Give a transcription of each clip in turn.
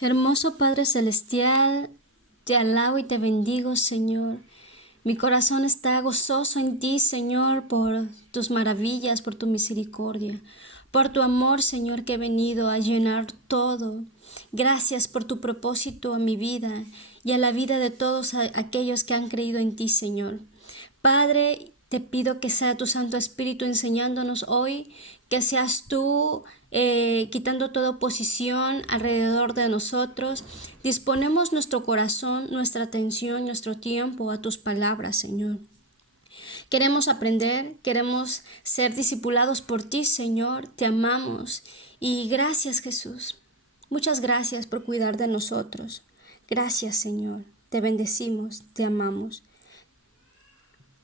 Hermoso Padre Celestial, te alabo y te bendigo, Señor. Mi corazón está gozoso en ti, Señor, por tus maravillas, por tu misericordia, por tu amor, Señor, que he venido a llenar todo. Gracias por tu propósito a mi vida y a la vida de todos aquellos que han creído en ti, Señor. Padre, te pido que sea tu Santo Espíritu enseñándonos hoy, que seas tú quitando toda oposición alrededor de nosotros. Disponemos nuestro corazón, nuestra atención, nuestro tiempo a tus palabras, Señor. Queremos aprender, queremos ser discipulados por ti, Señor. Te amamos y gracias, Jesús. Muchas gracias por cuidar de nosotros. Gracias, Señor. Te bendecimos, te amamos.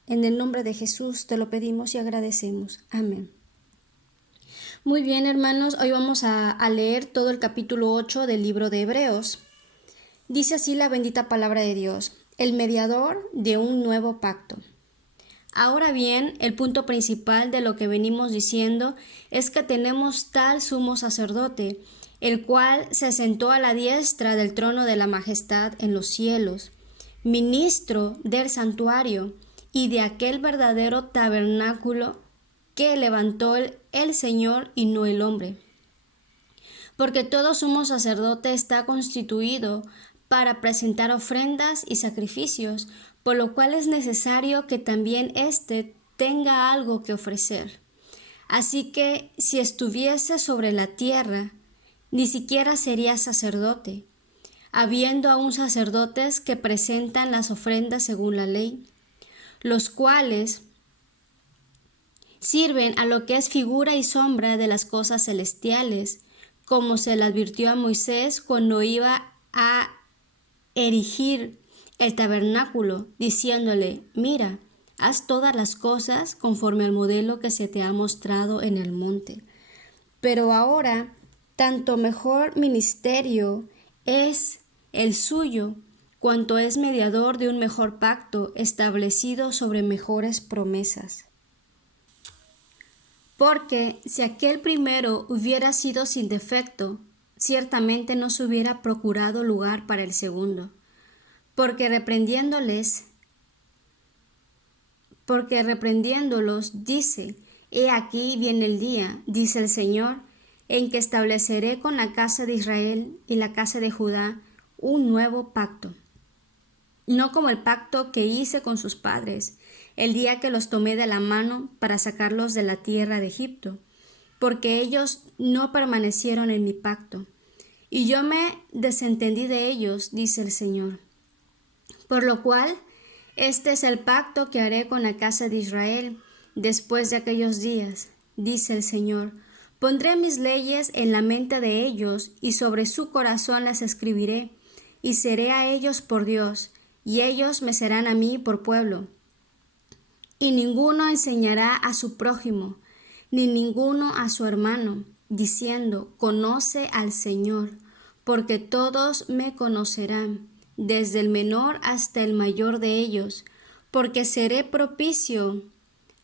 En el nombre de Jesús te lo pedimos y agradecemos. Amén. Muy bien, hermanos, hoy vamos a leer todo el capítulo 8 del libro de Hebreos. Dice así la bendita palabra de Dios, el mediador de un nuevo pacto. Ahora bien, el punto principal de lo que venimos diciendo es que tenemos tal sumo sacerdote, el cual se sentó a la diestra del trono de la majestad en los cielos, ministro del santuario y de aquel verdadero tabernáculo que levantó el Señor y no el hombre. Porque todo sumo sacerdote está constituido para presentar ofrendas y sacrificios, por lo cual es necesario que también éste tenga algo que ofrecer. Así que si estuviese sobre la tierra, ni siquiera sería sacerdote, habiendo aún sacerdotes que presentan las ofrendas según la ley, los cuales sirven a lo que es figura y sombra de las cosas celestiales, como se le advirtió a Moisés cuando iba a erigir el tabernáculo, diciéndole, mira, haz todas las cosas conforme al modelo que se te ha mostrado en el monte. Pero ahora, tanto mejor ministerio es el suyo, cuanto es mediador de un mejor pacto establecido sobre mejores promesas. Porque si aquel primero hubiera sido sin defecto, ciertamente no se hubiera procurado lugar para el segundo. Porque reprendiéndolos, dice, he aquí viene el día, dice el Señor, en que estableceré con la casa de Israel y la casa de Judá un nuevo pacto. No como el pacto que hice con sus padres, el día que los tomé de la mano para sacarlos de la tierra de Egipto, porque ellos no permanecieron en mi pacto, y yo me desentendí de ellos, dice el Señor. Por lo cual, este es el pacto que haré con la casa de Israel después de aquellos días, dice el Señor. Pondré mis leyes en la mente de ellos, y sobre su corazón las escribiré, y seré a ellos por Dios, y ellos me serán a mí por pueblo. Y ninguno enseñará a su prójimo, ni ninguno a su hermano, diciendo, conoce al Señor, porque todos me conocerán, desde el menor hasta el mayor de ellos, porque seré propicio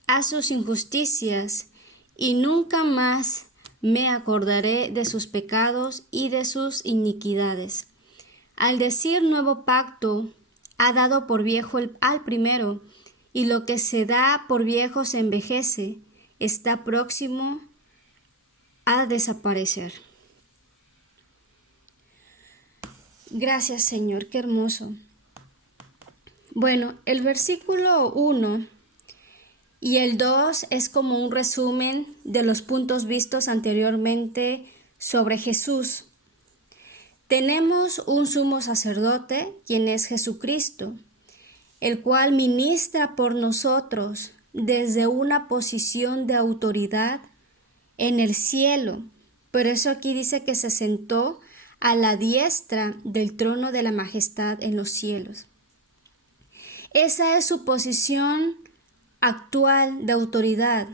a sus injusticias, y nunca más me acordaré de sus pecados y de sus iniquidades. Al decir nuevo pacto, ha dado por viejo al primero, y lo que se da por viejo se envejece, está próximo a desaparecer. Gracias, Señor, qué hermoso. Bueno, el versículo 1 y el 2 es como un resumen de los puntos vistos anteriormente sobre Jesús. Tenemos un sumo sacerdote, quien es Jesucristo, el cual ministra por nosotros desde una posición de autoridad en el cielo. Por eso aquí dice que se sentó a la diestra del trono de la majestad en los cielos. Esa es su posición actual de autoridad.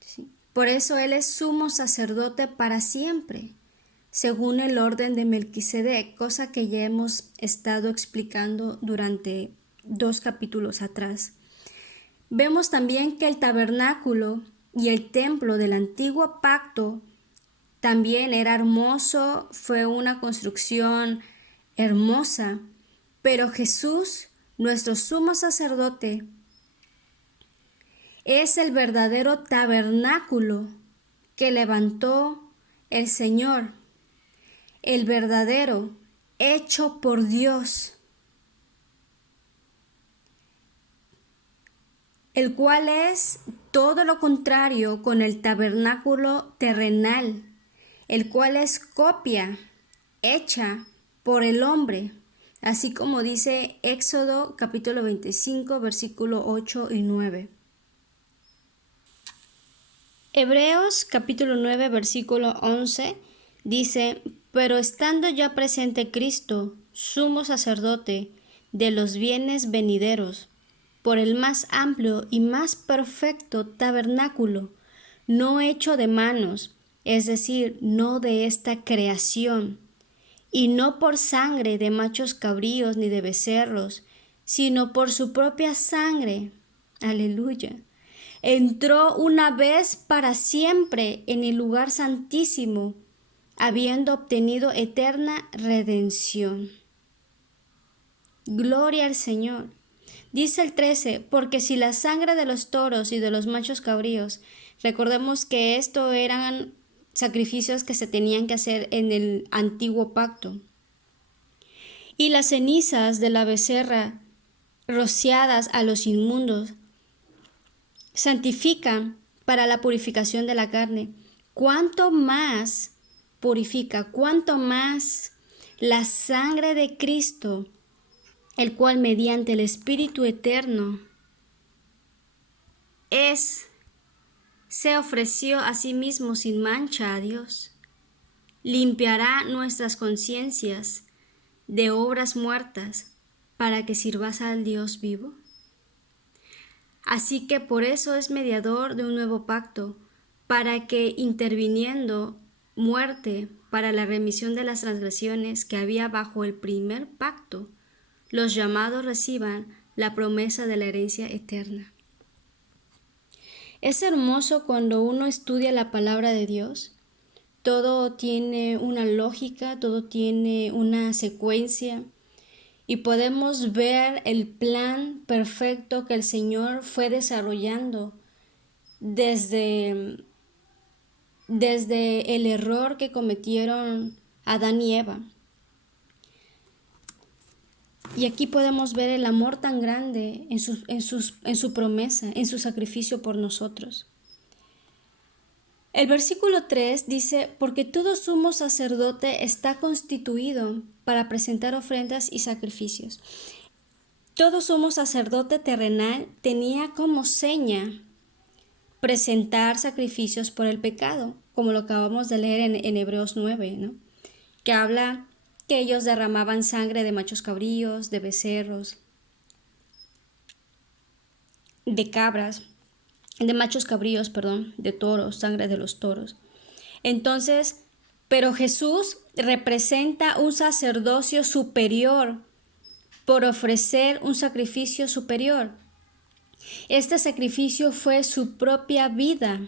¿Sí? Por eso Él es sumo sacerdote para siempre, según el orden de Melquisedec, cosa que ya hemos estado explicando durante 2 capítulos atrás. Vemos también que el tabernáculo y el templo del antiguo pacto también era hermoso, fue una construcción hermosa, pero Jesús, nuestro sumo sacerdote, es el verdadero tabernáculo que levantó el Señor, el verdadero, hecho por Dios, el cual es todo lo contrario con el tabernáculo terrenal, el cual es copia hecha por el hombre, así como dice Éxodo capítulo 25, versículo 8 y 9. Hebreos capítulo 9, versículo 11 dice: pero estando ya presente Cristo, sumo sacerdote de los bienes venideros, por el más amplio y más perfecto tabernáculo, no hecho de manos, es decir, no de esta creación, y no por sangre de machos cabríos ni de becerros, sino por su propia sangre. Aleluya. Entró una vez para siempre en el lugar santísimo, habiendo obtenido eterna redención. Gloria al Señor. Dice el 13, porque si la sangre de los toros y de los machos cabríos, recordemos que esto eran sacrificios que se tenían que hacer en el antiguo pacto, y las cenizas de la becerra rociadas a los inmundos, santifican para la purificación de la carne, ¿cuánto más purifica, cuánto más la sangre de Cristo, el cual mediante el Espíritu eterno se ofreció a sí mismo sin mancha a Dios, limpiará nuestras conciencias de obras muertas para que sirvas al Dios vivo? Así que por eso es mediador de un nuevo pacto, para que interviniendo muerte para la remisión de las transgresiones que había bajo el primer pacto, los llamados reciban la promesa de la herencia eterna. Es hermoso cuando uno estudia la palabra de Dios. Todo tiene una lógica, todo tiene una secuencia, y podemos ver el plan perfecto que el Señor fue desarrollando desde el error que cometieron Adán y Eva. Y aquí podemos ver el amor tan grande en su promesa, en su sacrificio por nosotros. El versículo 3 dice: porque todo sumo sacerdote está constituido para presentar ofrendas y sacrificios. Todo sumo sacerdote terrenal tenía como seña presentar sacrificios por el pecado, como lo acabamos de leer en Hebreos 9, ¿no? Que habla que ellos derramaban sangre de machos cabríos, de becerros, de cabras, de machos cabríos, perdón, de toros, sangre de los toros. Entonces, pero Jesús representa un sacerdocio superior por ofrecer un sacrificio superior. Este sacrificio fue su propia vida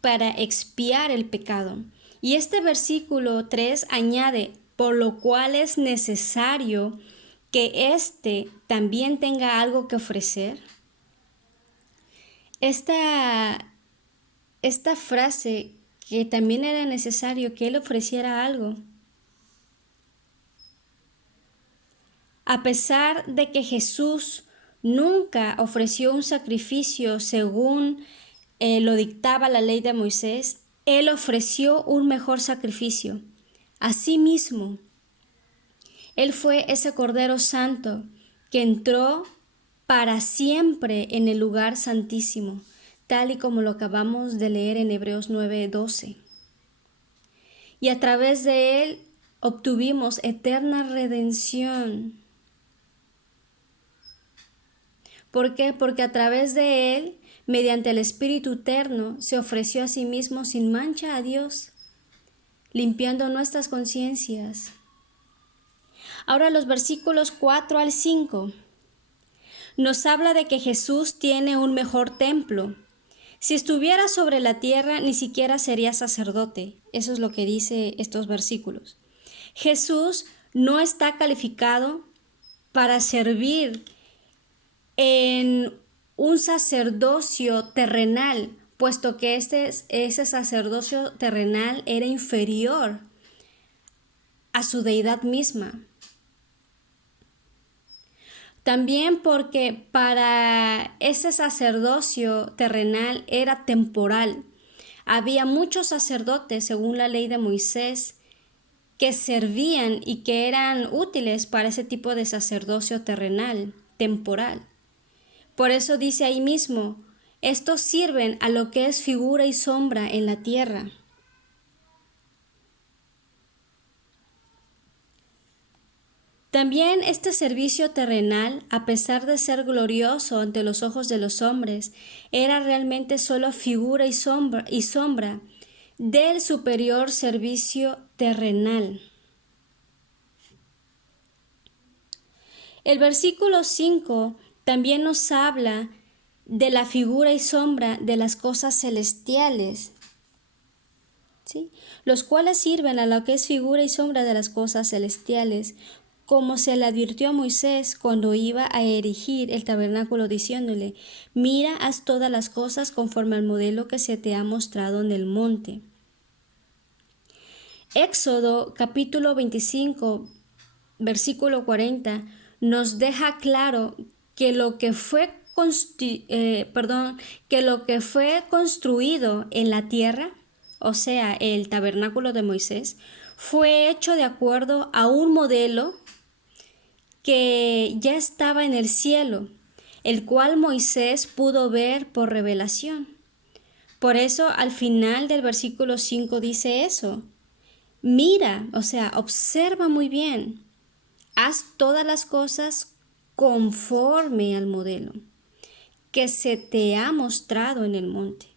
para expiar el pecado. Y este versículo 3 añade: por lo cual es necesario que éste también tenga algo que ofrecer. Esta frase, que también era necesario que él ofreciera algo. A pesar de que Jesús nunca ofreció un sacrificio según lo dictaba la ley de Moisés, él ofreció un mejor sacrificio. Asimismo, él fue ese Cordero Santo que entró para siempre en el lugar santísimo, tal y como lo acabamos de leer en Hebreos 9:12. Y a través de él obtuvimos eterna redención. ¿Por qué? Porque a través de él, mediante el Espíritu eterno, se ofreció a sí mismo sin mancha a Dios, limpiando nuestras conciencias. Ahora los versículos 4 al 5 nos habla de que Jesús tiene un mejor templo. Si estuviera sobre la tierra, ni siquiera sería sacerdote. Eso es lo que dice estos versículos. Jesús no está calificado para servir en un sacerdocio terrenal, puesto que ese sacerdocio terrenal era inferior a su deidad misma. También porque para ese sacerdocio terrenal era temporal. Había muchos sacerdotes, según la ley de Moisés, que servían y que eran útiles para ese tipo de sacerdocio terrenal, temporal. Por eso dice ahí mismo, estos sirven a lo que es figura y sombra en la tierra. También este servicio terrenal, a pesar de ser glorioso ante los ojos de los hombres, era realmente solo figura y sombra del superior servicio terrenal. El versículo 5 también nos habla de la figura y sombra de las cosas celestiales, ¿sí? Los cuales sirven a lo que es figura y sombra de las cosas celestiales, como se le advirtió a Moisés cuando iba a erigir el tabernáculo, diciéndole: mira, haz todas las cosas conforme al modelo que se te ha mostrado en el monte. Éxodo capítulo 25, versículo 40, nos deja claro que lo que fue construido en la tierra, o sea, el tabernáculo de Moisés, fue hecho de acuerdo a un modelo que ya estaba en el cielo, el cual Moisés pudo ver por revelación. Por eso al final del versículo 5 dice eso. Mira, o sea, observa muy bien. Haz todas las cosas conforme al modelo que se te ha mostrado en el monte.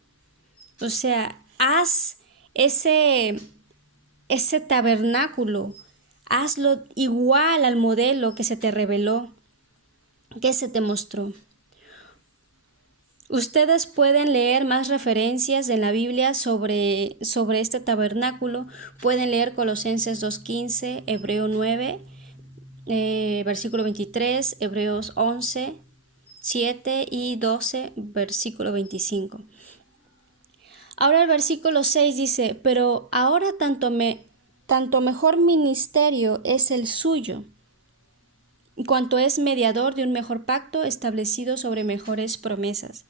O sea, haz ese tabernáculo, hazlo igual al modelo que se te reveló, que se te mostró. Ustedes pueden leer más referencias en la Biblia sobre este tabernáculo. Pueden leer Colosenses 2:15, Hebreo 9, versículo 23, Hebreos 11, 7 y 12, versículo 25. Ahora el versículo 6 dice: pero ahora tanto mejor ministerio es el suyo, cuanto es mediador de un mejor pacto establecido sobre mejores promesas.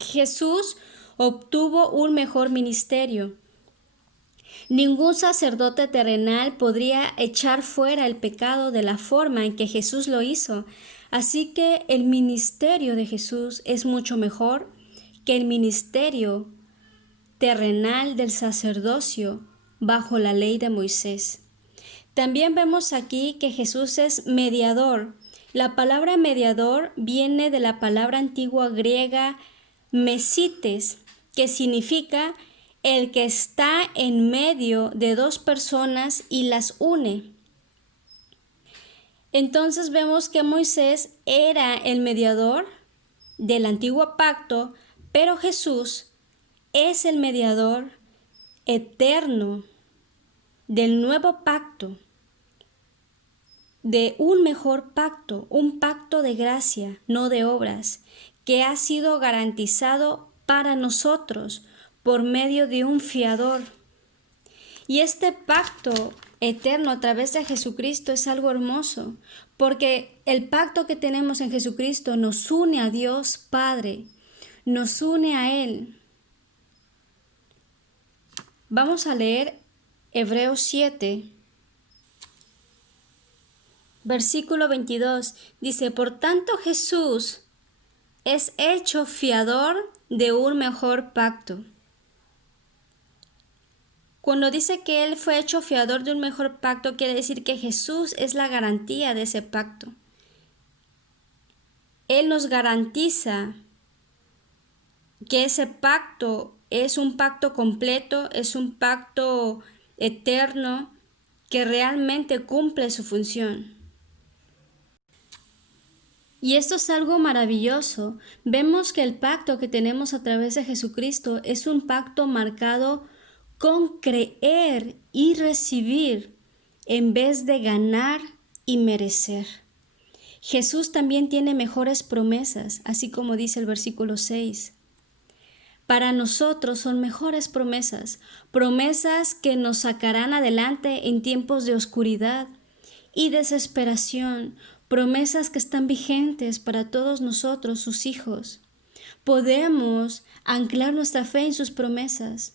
Jesús obtuvo un mejor ministerio. Ningún sacerdote terrenal podría echar fuera el pecado de la forma en que Jesús lo hizo. Así que el ministerio de Jesús es mucho mejor que el ministerio terrenal del sacerdocio bajo la ley de Moisés. También vemos aquí que Jesús es mediador. La palabra mediador viene de la palabra antigua griega mesites, que significa el que está en medio de dos personas y las une. Entonces vemos que Moisés era el mediador del antiguo pacto, pero Jesús es el mediador eterno del nuevo pacto, de un mejor pacto, un pacto de gracia, no de obras, que ha sido garantizado para nosotros por medio de un fiador. Y este pacto eterno a través de Jesucristo es algo hermoso, porque el pacto que tenemos en Jesucristo nos une a Dios Padre, nos une a Él. Vamos a leer Hebreos 7, versículo 22. Dice: por tanto Jesús es hecho fiador de un mejor pacto. Cuando dice que Él fue hecho fiador de un mejor pacto, quiere decir que Jesús es la garantía de ese pacto. Él nos garantiza que ese pacto es un pacto completo, es un pacto eterno que realmente cumple su función. Y esto es algo maravilloso. Vemos que el pacto que tenemos a través de Jesucristo es un pacto marcado con creer y recibir en vez de ganar y merecer. Jesús también tiene mejores promesas, así como dice el versículo 6. Para nosotros son mejores promesas, promesas que nos sacarán adelante en tiempos de oscuridad y desesperación, promesas que están vigentes para todos nosotros, sus hijos. Podemos anclar nuestra fe en sus promesas,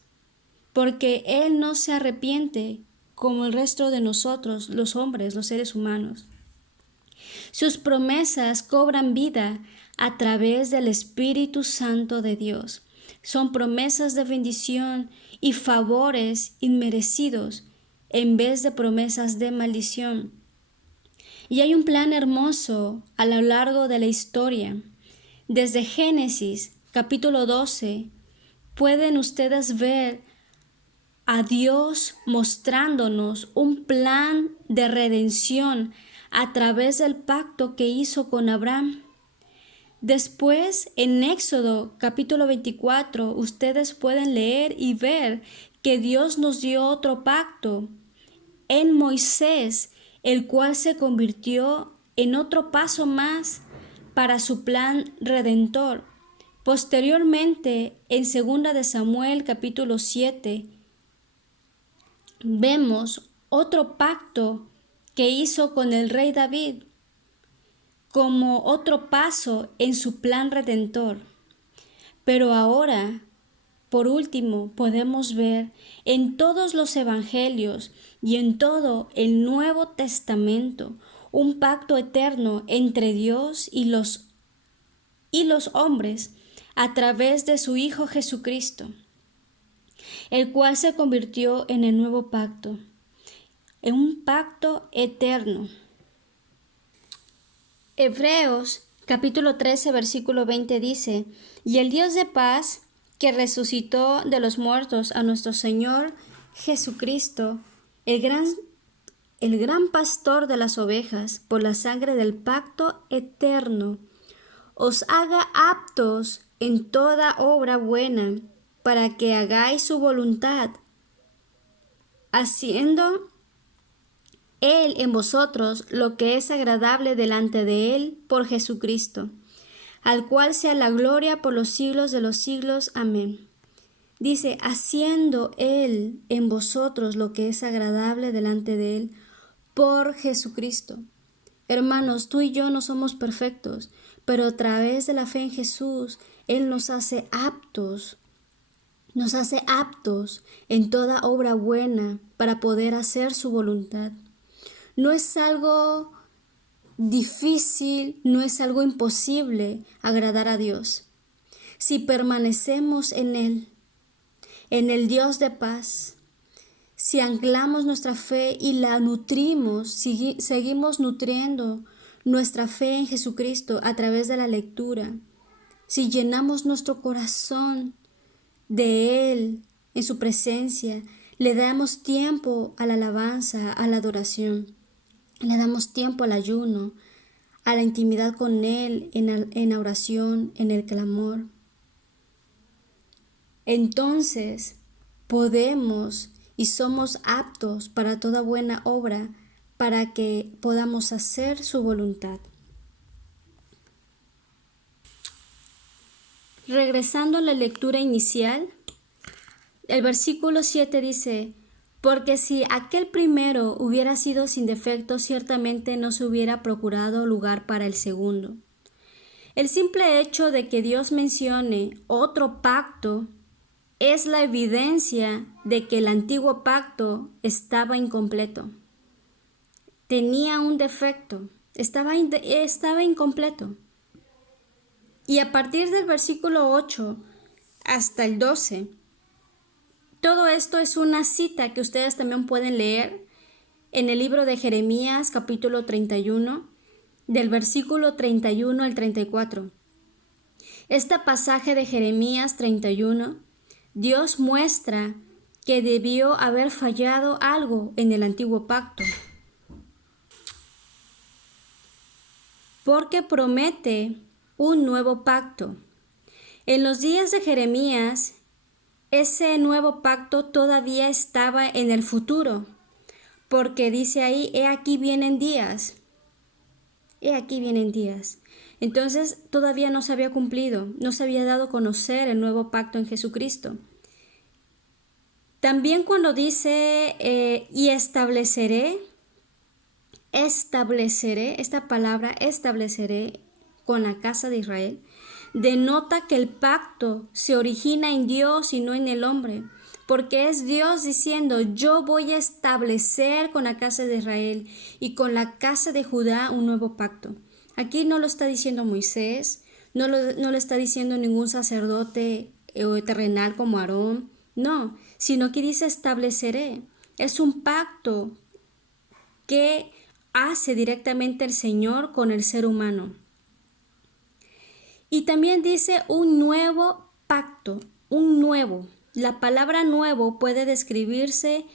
porque Él no se arrepiente como el resto de nosotros, los hombres, los seres humanos. Sus promesas cobran vida a través del Espíritu Santo de Dios. Son promesas de bendición y favores inmerecidos en vez de promesas de maldición. Y hay un plan hermoso a lo largo de la historia. Desde Génesis, capítulo 12, pueden ustedes ver a Dios mostrándonos un plan de redención a través del pacto que hizo con Abraham. Después, en Éxodo capítulo 24, ustedes pueden leer y ver que Dios nos dio otro pacto en Moisés, el cual se convirtió en otro paso más para su plan redentor. Posteriormente, en 2 de Samuel capítulo 7, vemos otro pacto que hizo con el rey David como otro paso en su plan redentor. Pero ahora, por último, podemos ver en todos los evangelios y en todo el Nuevo Testamento un pacto eterno entre Dios y los hombres a través de su Hijo Jesucristo, el cual se convirtió en el nuevo pacto, en un pacto eterno. Hebreos capítulo 13 versículo 20 dice: y el Dios de paz, que resucitó de los muertos a nuestro Señor Jesucristo, el gran pastor de las ovejas, por la sangre del pacto eterno, os haga aptos en toda obra buena, para que hagáis su voluntad, haciendo Él en vosotros lo que es agradable delante de Él por Jesucristo, al cual sea la gloria por los siglos de los siglos. Amén. Dice, haciendo Él en vosotros lo que es agradable delante de Él por Jesucristo. Hermanos, tú y yo no somos perfectos, pero a través de la fe en Jesús, Él nos hace aptos en toda obra buena para poder hacer su voluntad. No es algo difícil, no es algo imposible agradar a Dios. Si permanecemos en Él, en el Dios de paz, si anclamos nuestra fe y la nutrimos, seguimos nutriendo nuestra fe en Jesucristo a través de la lectura, si llenamos nuestro corazón de Él en su presencia, le damos tiempo a la alabanza, a la adoración, le damos tiempo al ayuno, a la intimidad con Él, en la oración, en el clamor. Entonces podemos y somos aptos para toda buena obra, para que podamos hacer su voluntad. Regresando a la lectura inicial, el versículo 7 dice: porque si aquel primero hubiera sido sin defecto, ciertamente no se hubiera procurado lugar para el segundo. El simple hecho de que Dios mencione otro pacto es la evidencia de que el antiguo pacto estaba incompleto. Tenía un defecto, estaba incompleto. Y a partir del versículo 8 hasta el 12, todo esto es una cita que ustedes también pueden leer en el libro de Jeremías, capítulo 31, del versículo 31 al 34. Este pasaje de Jeremías 31, Dios muestra que debió haber fallado algo en el antiguo pacto. porque promete un nuevo pacto. En los días de Jeremías, ese nuevo pacto todavía estaba en el futuro, porque dice ahí, he aquí vienen días. He aquí vienen días. Entonces todavía no se había cumplido, no se había dado a conocer el nuevo pacto en Jesucristo. También cuando dice, y estableceré, esta palabra estableceré con la casa de Israel, denota que el pacto se origina en Dios y no en el hombre, porque es Dios diciendo, yo voy a establecer con la casa de Israel y con la casa de Judá un nuevo pacto. Aquí no lo está diciendo Moisés, no lo está diciendo ningún sacerdote terrenal como Aarón, no, sino que dice estableceré. Es un pacto que hace directamente el Señor con el ser humano. Y también dice un nuevo pacto, un nuevo. La palabra nuevo puede describirse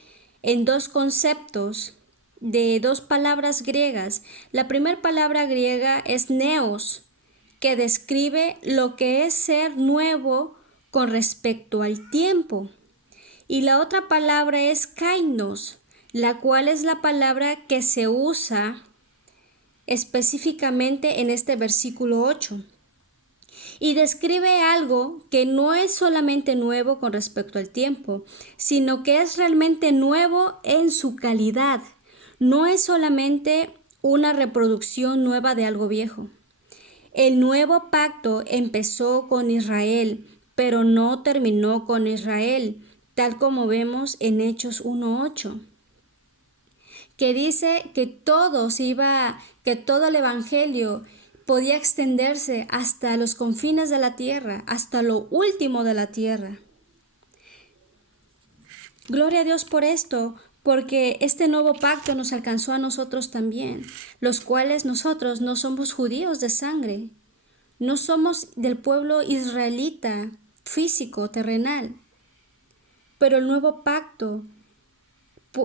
en dos conceptos de dos palabras griegas. La primera palabra griega es neos, que describe lo que es ser nuevo con respecto al tiempo. Y la otra palabra es kainos, la cual es la palabra que se usa específicamente en este versículo 8. Y describe algo que no es solamente nuevo con respecto al tiempo, sino que es realmente nuevo en su calidad. No es solamente una reproducción nueva de algo viejo. El nuevo pacto empezó con Israel, pero no terminó con Israel, tal como vemos en Hechos 1:8, que dice que todo el evangelio podía extenderse hasta los confines de la tierra, hasta lo último de la tierra. Gloria a Dios por esto, porque este nuevo pacto nos alcanzó a nosotros también, los cuales nosotros no somos judíos de sangre, no somos del pueblo israelita, físico, terrenal, pero el nuevo pacto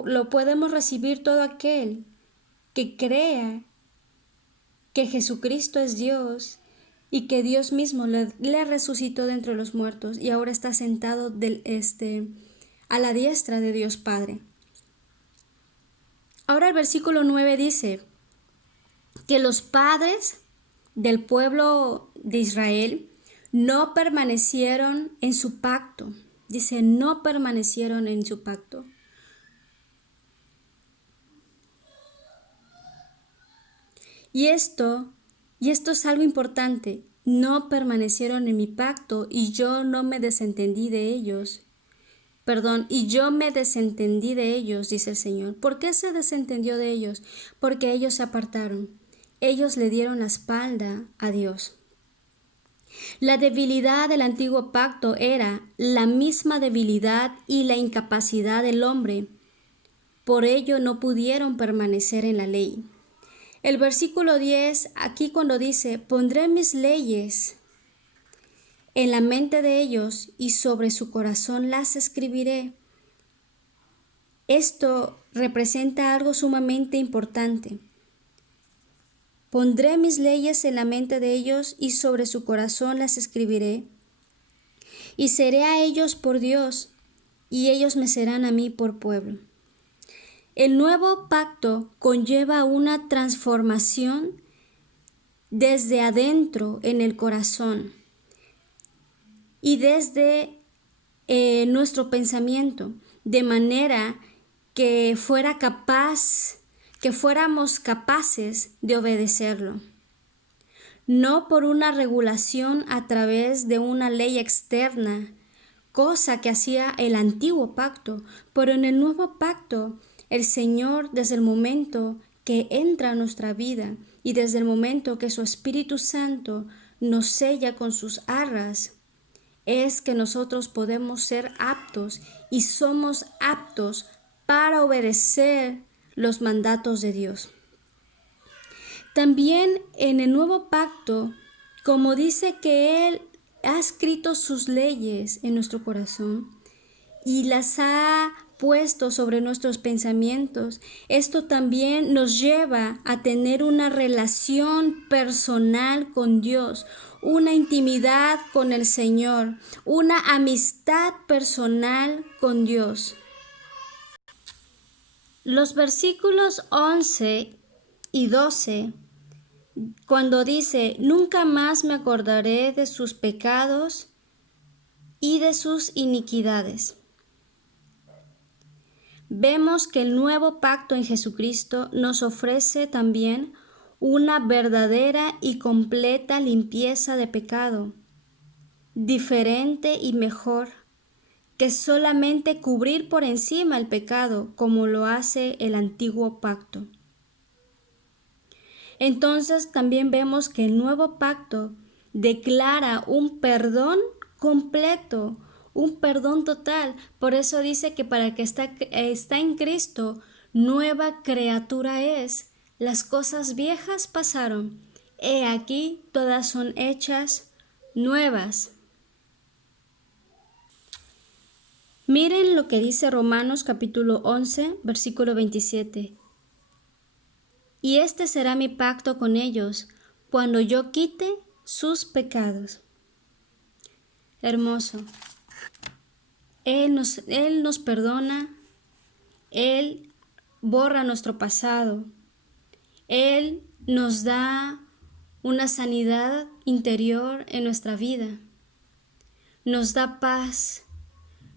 lo podemos recibir todo aquel que crea que Jesucristo es Dios y que Dios mismo le resucitó de entre los muertos y ahora está sentado a la diestra de Dios Padre. Ahora el versículo 9 dice que los padres del pueblo de Israel no permanecieron en su pacto. Dice, no permanecieron en su pacto. Y esto es algo importante. No permanecieron en mi pacto y yo no me desentendí de ellos. Y yo me desentendí de ellos, dice el Señor. ¿Por qué se desentendió de ellos? Porque ellos se apartaron. Ellos le dieron la espalda a Dios. La debilidad del antiguo pacto era la misma debilidad y la incapacidad del hombre. Por ello no pudieron permanecer en la ley. El versículo 10, aquí cuando dice, pondré mis leyes en la mente de ellos y sobre su corazón las escribiré. Esto representa algo sumamente importante. Pondré mis leyes en la mente de ellos y sobre su corazón las escribiré. Y seré a ellos por Dios, y ellos me serán a mí por pueblo. El nuevo pacto conlleva una transformación desde adentro en el corazón y desde nuestro pensamiento, de manera que fuéramos capaces de obedecerlo. No por una regulación a través de una ley externa, cosa que hacía el antiguo pacto, pero en el nuevo pacto, el Señor, desde el momento que entra a nuestra vida y desde el momento que su Espíritu Santo nos sella con sus arras, es que nosotros podemos ser aptos y somos aptos para obedecer los mandatos de Dios. También en el nuevo pacto, como dice que Él ha escrito sus leyes en nuestro corazón y las ha puesto sobre nuestros pensamientos, esto también nos lleva a tener una relación personal con Dios, una intimidad con el Señor, una amistad personal con Dios. Los versículos 11 y 12, cuando dice, nunca más me acordaré de sus pecados y de sus iniquidades. Vemos que el nuevo pacto en Jesucristo nos ofrece también una verdadera y completa limpieza de pecado, diferente y mejor que solamente cubrir por encima el pecado como lo hace el antiguo pacto. Entonces también vemos que el nuevo pacto declara un perdón completo, un perdón total. Por eso dice que para el que está en Cristo, nueva criatura es. Las cosas viejas pasaron. He aquí, todas son hechas nuevas. Miren lo que dice Romanos capítulo 11, versículo 27. Y este será mi pacto con ellos, cuando yo quite sus pecados. Hermoso. Él nos perdona, Él borra nuestro pasado, Él nos da una sanidad interior en nuestra vida, nos da paz,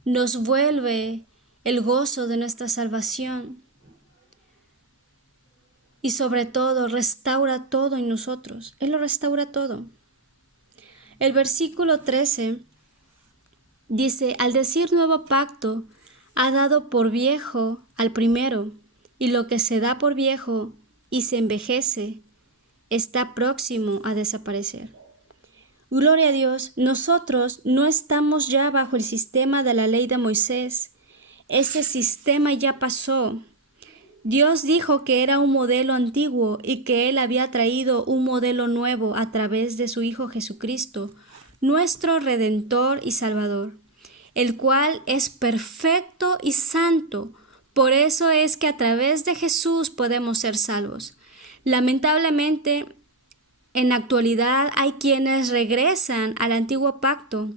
nos vuelve el gozo de nuestra salvación y sobre todo restaura todo en nosotros. Él lo restaura todo. El versículo 13 dice, al decir nuevo pacto, ha dado por viejo al primero, y lo que se da por viejo y se envejece, está próximo a desaparecer. Gloria a Dios, nosotros no estamos ya bajo el sistema de la ley de Moisés. Ese sistema ya pasó. Dios dijo que era un modelo antiguo y que Él había traído un modelo nuevo a través de su Hijo Jesucristo, nuestro Redentor y Salvador, el cual es perfecto y santo. Por eso es que a través de Jesús podemos ser salvos. Lamentablemente, en la actualidad hay quienes regresan al antiguo pacto,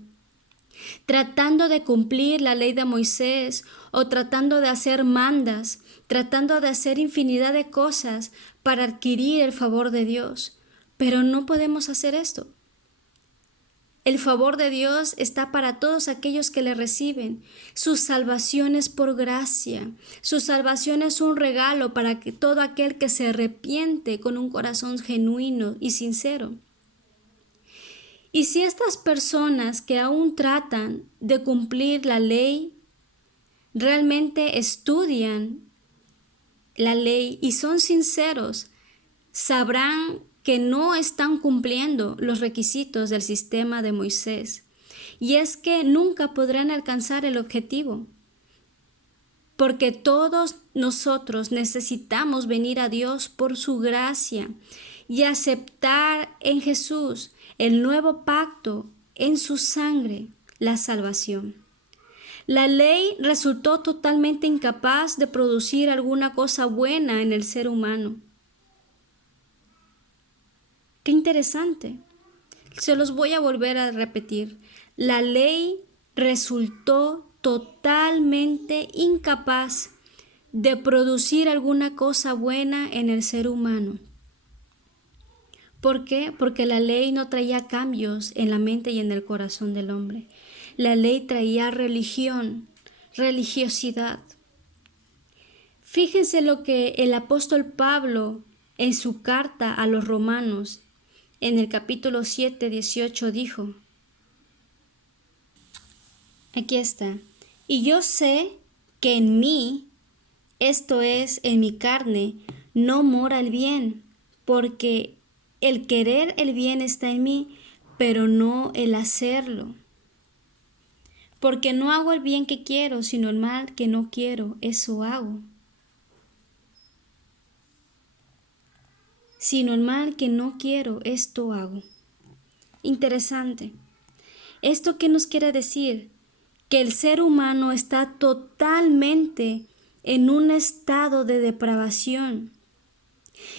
tratando de cumplir la ley de Moisés o tratando de hacer mandas, tratando de hacer infinidad de cosas para adquirir el favor de Dios. Pero no podemos hacer esto. El favor de Dios está para todos aquellos que le reciben. Su salvación es por gracia. Su salvación es un regalo para que todo aquel que se arrepiente con un corazón genuino y sincero. Y si estas personas que aún tratan de cumplir la ley, realmente estudian la ley y son sinceros, sabrán que no están cumpliendo los requisitos del sistema de Moisés. Y es que nunca podrán alcanzar el objetivo, porque todos nosotros necesitamos venir a Dios por su gracia y aceptar en Jesús el nuevo pacto, en su sangre, la salvación. La ley resultó totalmente incapaz de producir alguna cosa buena en el ser humano. Qué interesante. Se los voy a volver a repetir. La ley resultó totalmente incapaz de producir alguna cosa buena en el ser humano. ¿Por qué? Porque la ley no traía cambios en la mente y en el corazón del hombre. La ley traía religión, religiosidad. Fíjense lo que el apóstol Pablo en su carta a los romanos, en el capítulo 7, 18 dijo. Aquí está. Y yo sé que en mí, esto es, en mi carne, no mora el bien, porque el querer el bien está en mí, pero no el hacerlo. Porque no hago el bien que quiero, sino el mal que no quiero, eso hago. Sino el mal que no quiero, esto hago. Interesante. ¿Esto qué nos quiere decir? que el ser humano está totalmente en un estado de depravación.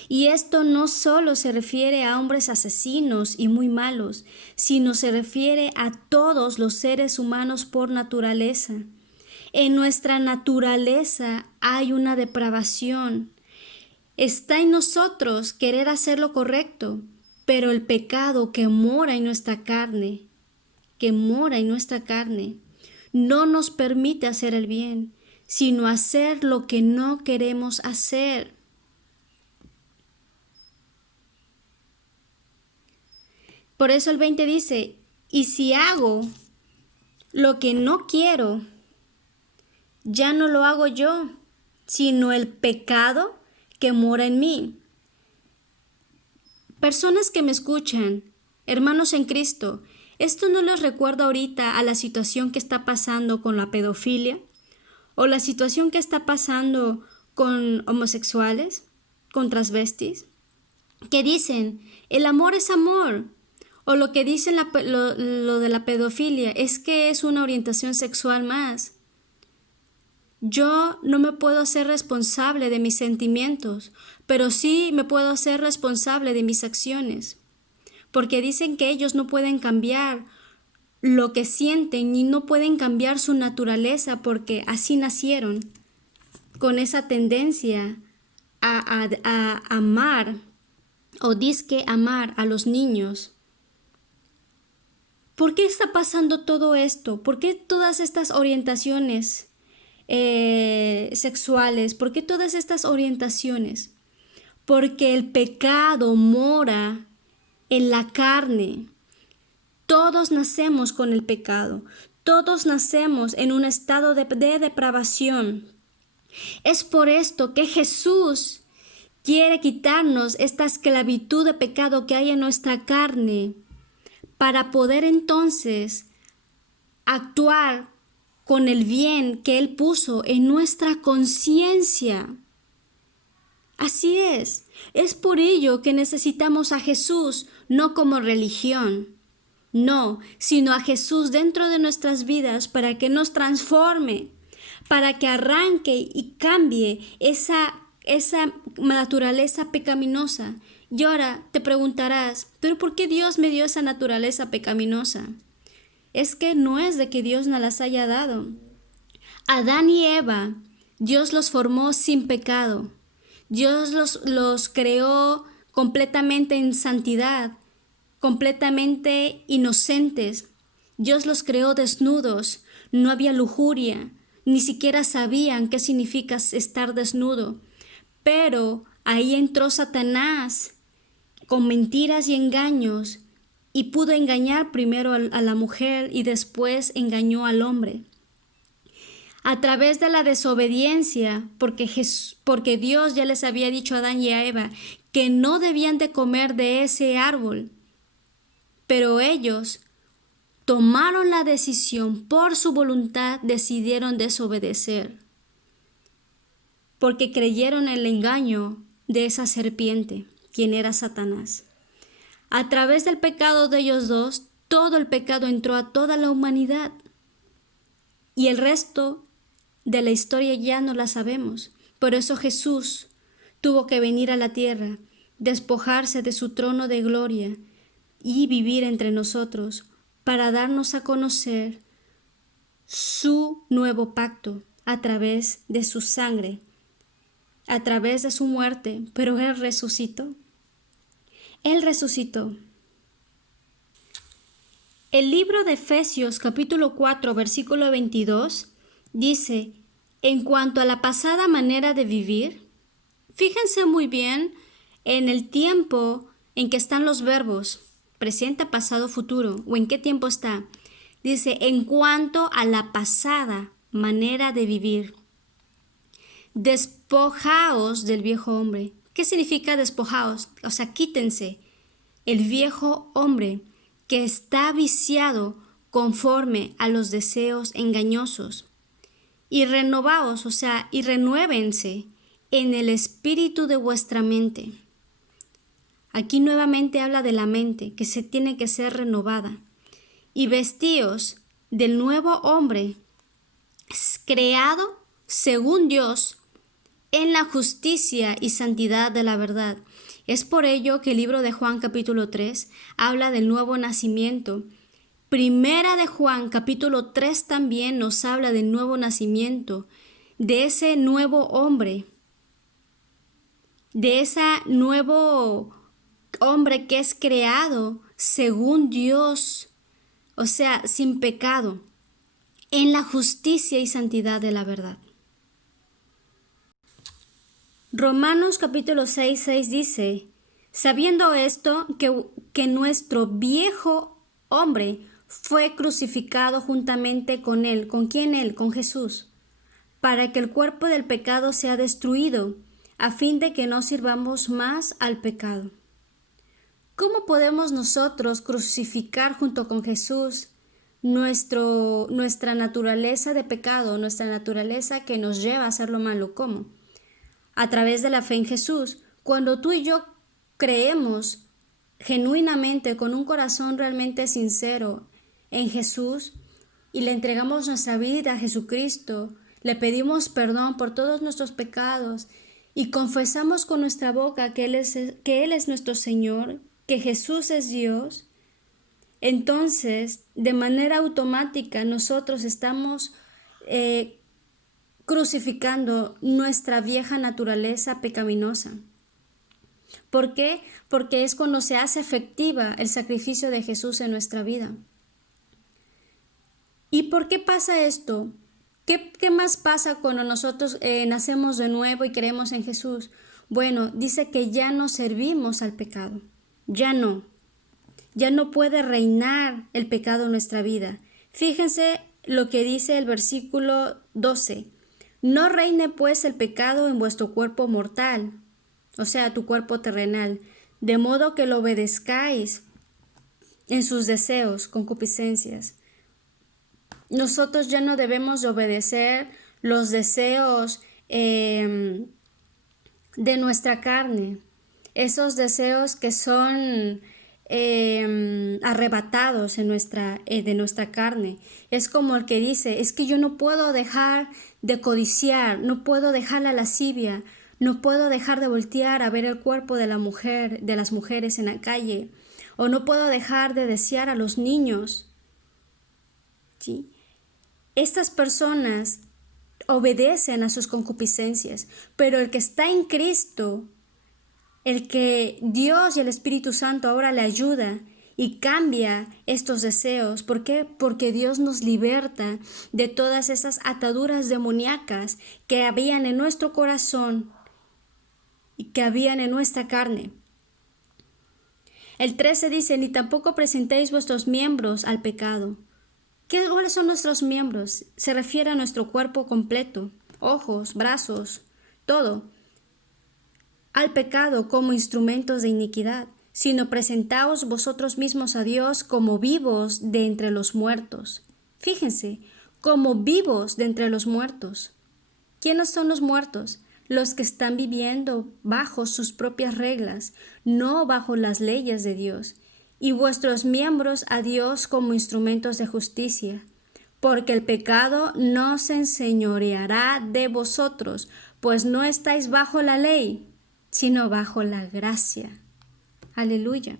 Y esto no solo se refiere a hombres asesinos y muy malos, sino se refiere a todos los seres humanos por naturaleza. En nuestra naturaleza hay una depravación. Está en nosotros querer hacer lo correcto, pero el pecado que mora en nuestra carne, no nos permite hacer el bien, sino hacer lo que no queremos hacer. Por eso el 20 dice, y si hago lo que no quiero, ya no lo hago yo, sino el pecado que mora en mí. Personas que me escuchan, hermanos en Cristo, ¿esto no les recuerda ahorita a la situación que está pasando con la pedofilia? ¿O la situación que está pasando con homosexuales, con transvestis? Que dicen, el amor es amor. O lo que dicen lo de la pedofilia es que es una orientación sexual más. Yo no me puedo hacer responsable de mis sentimientos, pero sí me puedo hacer responsable de mis acciones. Porque dicen que ellos no pueden cambiar lo que sienten y no pueden cambiar su naturaleza porque así nacieron, con esa tendencia a amar o disque amar a los niños. ¿Por qué está pasando todo esto? ¿Por qué todas estas orientaciones sexuales? ¿Por qué todas estas orientaciones? Porque el pecado mora en la carne. Todos nacemos con el pecado. Todos nacemos en un estado de depravación. Es por esto que Jesús quiere quitarnos esta esclavitud de pecado que hay en nuestra carne, para poder entonces actuar con el bien que Él puso en nuestra conciencia. Así es por ello que necesitamos a Jesús, no como religión, no, sino a Jesús dentro de nuestras vidas para que nos transforme, para que arranque y cambie esa naturaleza pecaminosa. Y ahora te preguntarás, ¿pero por qué Dios me dio esa naturaleza pecaminosa? Es que no es de que Dios nos las haya dado. Adán y Eva, Dios los formó sin pecado. Dios los creó completamente en santidad, completamente inocentes. Dios los creó desnudos, no había lujuria, ni siquiera sabían qué significa estar desnudo. Pero ahí entró Satanás con mentiras y engaños, y pudo engañar primero a la mujer y después engañó al hombre. A través de la desobediencia, porque Dios ya les había dicho a Adán y a Eva que no debían de comer de ese árbol, pero ellos tomaron la decisión, por su voluntad decidieron desobedecer, porque creyeron en el engaño de esa serpiente, quien era Satanás. A través del pecado de ellos dos, todo el pecado entró a toda la humanidad. Y el resto de la historia ya no la sabemos. Por eso Jesús tuvo que venir a la tierra, despojarse de su trono de gloria y vivir entre nosotros para darnos a conocer su nuevo pacto a través de su sangre, a través de su muerte, pero Él resucitó. Él resucitó. El libro de Efesios capítulo 4 versículo 22 dice, en cuanto a la pasada manera de vivir, fíjense muy bien en el tiempo en que están los verbos, presente, pasado, futuro, o en qué tiempo está. Dice, en cuanto a la pasada manera de vivir, despojaos del viejo hombre. ¿Qué significa despojaos? O sea, quítense el viejo hombre que está viciado conforme a los deseos engañosos. Y renovaos, o sea, y renuévense en el espíritu de vuestra mente. Aquí nuevamente habla de la mente, que se tiene que ser renovada. Y vestíos del nuevo hombre, es creado según Dios en la justicia y santidad de la verdad. Es por ello que el libro de Juan capítulo 3 habla del nuevo nacimiento. Primera de Juan capítulo 3 también nos habla del nuevo nacimiento, de ese nuevo hombre, de ese nuevo hombre que es creado según Dios, o sea, sin pecado, en la justicia y santidad de la verdad. Romanos capítulo 6 dice, sabiendo esto, que nuestro viejo hombre fue crucificado juntamente con él. ¿Con quién él? Con Jesús, para que el cuerpo del pecado sea destruido, a fin de que no sirvamos más al pecado. ¿Cómo podemos nosotros crucificar junto con Jesús nuestra naturaleza de pecado, nuestra naturaleza que nos lleva a hacer lo malo? ¿Cómo? A través de la fe en Jesús. Cuando tú y yo creemos genuinamente, con un corazón realmente sincero en Jesús, y le entregamos nuestra vida a Jesucristo, le pedimos perdón por todos nuestros pecados y confesamos con nuestra boca que Él es nuestro Señor, que Jesús es Dios, entonces de manera automática nosotros estamos crucificando nuestra vieja naturaleza pecaminosa. ¿Por qué? Porque es cuando se hace efectiva el sacrificio de Jesús en nuestra vida. ¿Y por qué pasa esto? ¿Qué más pasa cuando nosotros nacemos de nuevo y creemos en Jesús? Bueno, dice que ya no servimos al pecado. Ya no puede reinar el pecado en nuestra vida. Fíjense lo que dice el versículo 12. No reine pues el pecado en vuestro cuerpo mortal, o sea, tu cuerpo terrenal, de modo que lo obedezcáis en sus deseos, concupiscencias. Nosotros ya no debemos de obedecer los deseos de nuestra carne, esos deseos que son arrebatados de nuestra carne. Es como el que dice, es que yo no puedo dejar de codiciar, no puedo dejar la lascivia, no puedo dejar de voltear a ver el cuerpo de las mujeres en la calle, o no puedo dejar de desear a los niños. ¿Sí? Estas personas obedecen a sus concupiscencias, pero el que está en Cristo, el que Dios y el Espíritu Santo ahora le ayuda y cambia estos deseos. ¿Por qué? Porque Dios nos liberta de todas esas ataduras demoníacas que habían en nuestro corazón y que habían en nuestra carne. El 13 dice, ni tampoco presentéis vuestros miembros al pecado. ¿Cuáles son nuestros miembros? Se refiere a nuestro cuerpo completo, ojos, brazos, todo, al pecado como instrumentos de iniquidad, sino presentaos vosotros mismos a Dios como vivos de entre los muertos. Fíjense, como vivos de entre los muertos. ¿Quiénes son los muertos? Los que están viviendo bajo sus propias reglas, no bajo las leyes de Dios, y vuestros miembros a Dios como instrumentos de justicia, porque el pecado no se enseñoreará de vosotros, pues no estáis bajo la ley, sino bajo la gracia. Aleluya.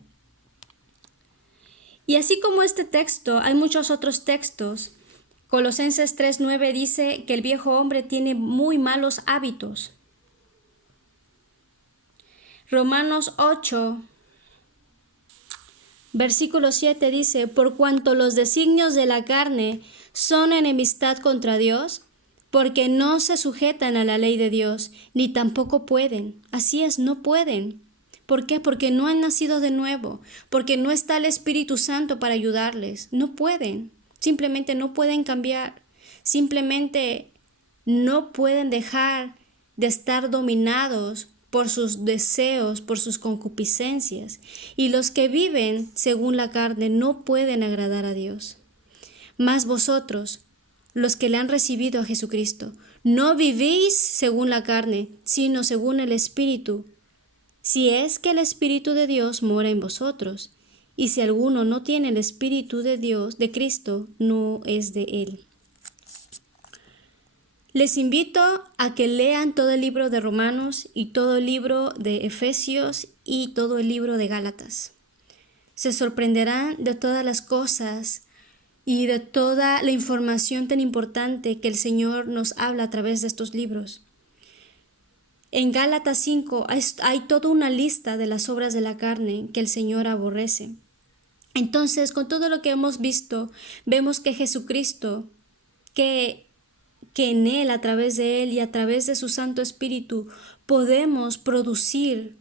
Y así como este texto, hay muchos otros textos. Colosenses 3:9 dice que el viejo hombre tiene muy malos hábitos. Romanos 8, versículo 7 dice, por cuanto los designios de la carne son enemistad contra Dios, porque no se sujetan a la ley de Dios, ni tampoco pueden. Así es, no pueden. ¿Por qué? Porque no han nacido de nuevo, porque no está el Espíritu Santo para ayudarles. No pueden, simplemente no pueden cambiar, simplemente no pueden dejar de estar dominados por sus deseos, por sus concupiscencias. Y los que viven según la carne no pueden agradar a Dios. Mas vosotros, los que le han recibido a Jesucristo, no vivís según la carne, sino según el Espíritu, si es que el Espíritu de Dios mora en vosotros. Y si alguno no tiene el Espíritu de Dios, de Cristo, no es de él. Les invito a que lean todo el libro de Romanos y todo el libro de Efesios y todo el libro de Gálatas. Se sorprenderán de todas las cosas y de toda la información tan importante que el Señor nos habla a través de estos libros. En Gálatas 5 hay toda una lista de las obras de la carne que el Señor aborrece. Entonces, con todo lo que hemos visto, vemos que Jesucristo, que en Él, a través de Él y a través de su Santo Espíritu, podemos producir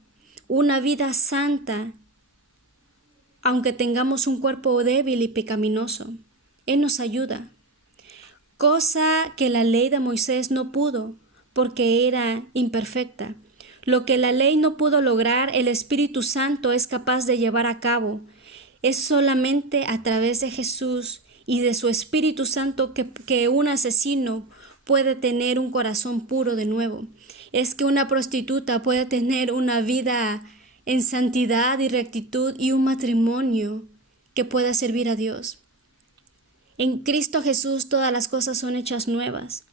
una vida santa, aunque tengamos un cuerpo débil y pecaminoso. Él nos ayuda, cosa que la ley de Moisés no pudo, porque era imperfecta. Lo que la ley no pudo lograr, el Espíritu Santo es capaz de llevar a cabo. Es solamente a través de Jesús y de su Espíritu Santo que un asesino puede tener un corazón puro de nuevo. Es que una prostituta puede tener una vida en santidad y rectitud y un matrimonio que pueda servir a Dios. En Cristo Jesús todas las cosas son hechas nuevas.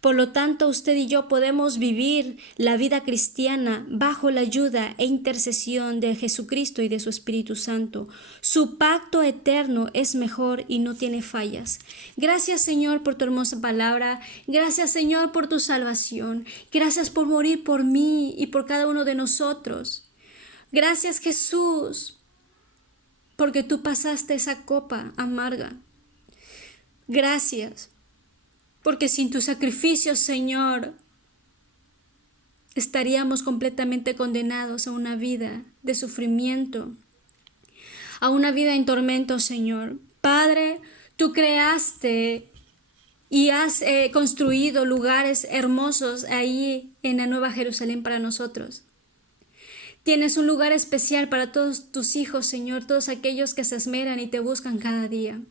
Por lo tanto, usted y yo podemos vivir la vida cristiana bajo la ayuda e intercesión de Jesucristo y de su Espíritu Santo. Su pacto eterno es mejor y no tiene fallas. Gracias, Señor, por tu hermosa palabra. Gracias, Señor, por tu salvación. Gracias por morir por mí y por cada uno de nosotros. Gracias, Jesús, porque tú pasaste esa copa amarga. Gracias, porque sin tu sacrificio, Señor, estaríamos completamente condenados a una vida de sufrimiento, a una vida en tormento, Señor. Padre, tú creaste y has construido lugares hermosos ahí en la Nueva Jerusalén para nosotros. Tienes un lugar especial para todos tus hijos, Señor, todos aquellos que se esmeran y te buscan cada día.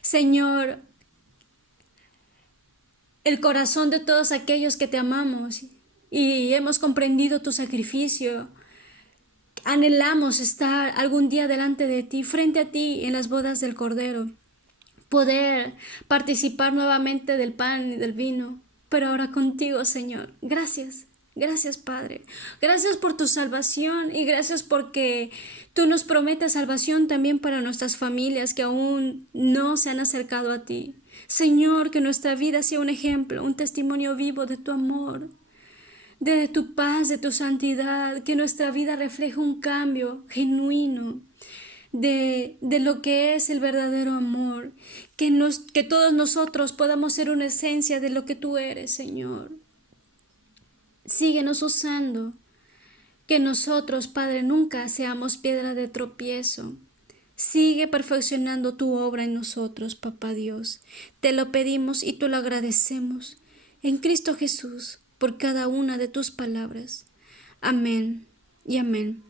Señor, el corazón de todos aquellos que te amamos y hemos comprendido tu sacrificio, anhelamos estar algún día delante de ti, frente a ti en las bodas del Cordero, poder participar nuevamente del pan y del vino, pero ahora contigo, Señor. Gracias. Gracias, Padre. Gracias por tu salvación y gracias porque tú nos prometes salvación también para nuestras familias que aún no se han acercado a ti. Señor, que nuestra vida sea un ejemplo, un testimonio vivo de tu amor, de tu paz, de tu santidad, que nuestra vida refleje un cambio genuino de lo que es el verdadero amor, que todos nosotros podamos ser una esencia de lo que tú eres, Señor. Síguenos usando, que nosotros, Padre, nunca seamos piedra de tropiezo. Sigue perfeccionando tu obra en nosotros, Papá Dios. Te lo pedimos y te lo agradecemos en Cristo Jesús por cada una de tus palabras. Amén y amén.